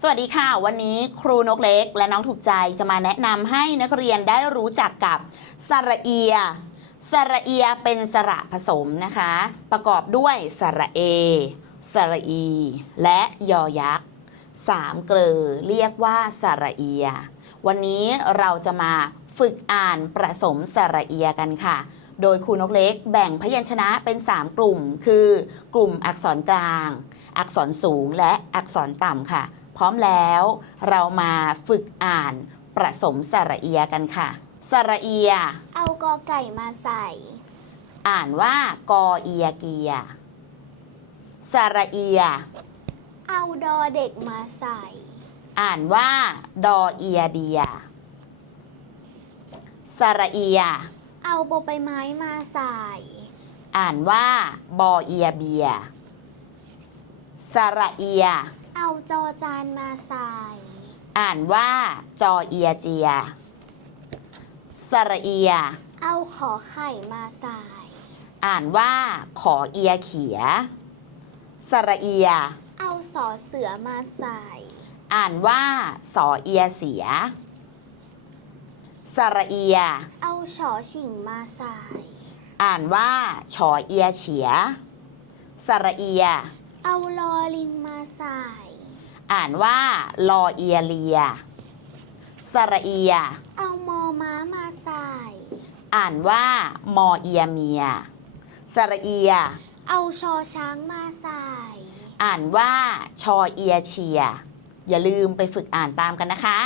สวัสดีค่ะ วันนี้ครูนกเล็กและน้องถูกใจจะมาแนะนำให้นักเรียนได้รู้จักกับสระเอีย สระเอียเป็นสระผสมนะคะ ประกอบด้วยสระเอ สระอี และยอยักษ์สามเกลอเรียกว่าสระเอีย วันนี้เราจะมาฝึกอ่านผสมสระเอียกันค่ะ โดยครูนกเล็กแบ่งพยัญชนะเป็น 3 กลุ่ม คือกลุ่มอักษรกลาง อักษรสูงและอักษรต่ำค่ะ พร้อมแล้วเรามาฝึกอ่านผสมสระเอียกันค่ะ สระเอีย เอากอไก่มาใส่ อ่านว่ากอเอียเกีย สระเอีย เอาดอเด็กมาใส่ อ่านว่า ดอเอียเดีย สระเอีย เอาโบใบไม้มาใส่ อ่านว่า บอเอียเบีย สระเอีย เอาจอจานมาใส่ อ่านว่า จอเอียเจีย สระเอีย เอาขอไข่มาใส่ อ่านว่า ขอเอียเขีย สระเอีย เอาสอเสือมาใส่ อ่านว่า สอเอียเสีย สระเอีย เอาชอชิงมาใส่ อ่านว่าชอเอียเฉีย สระเอีย เอาลอลิงมาใส่ อ่านว่าลอเอียเลีย สระเอีย เอามอม้ามาใส่ อ่านว่ามอเอียเมีย สระเอีย เอาชอช้างมาใส่ อ่านว่าชอเอียเชีย อย่าลืมไปฝึกอ่านตามกันนะคะ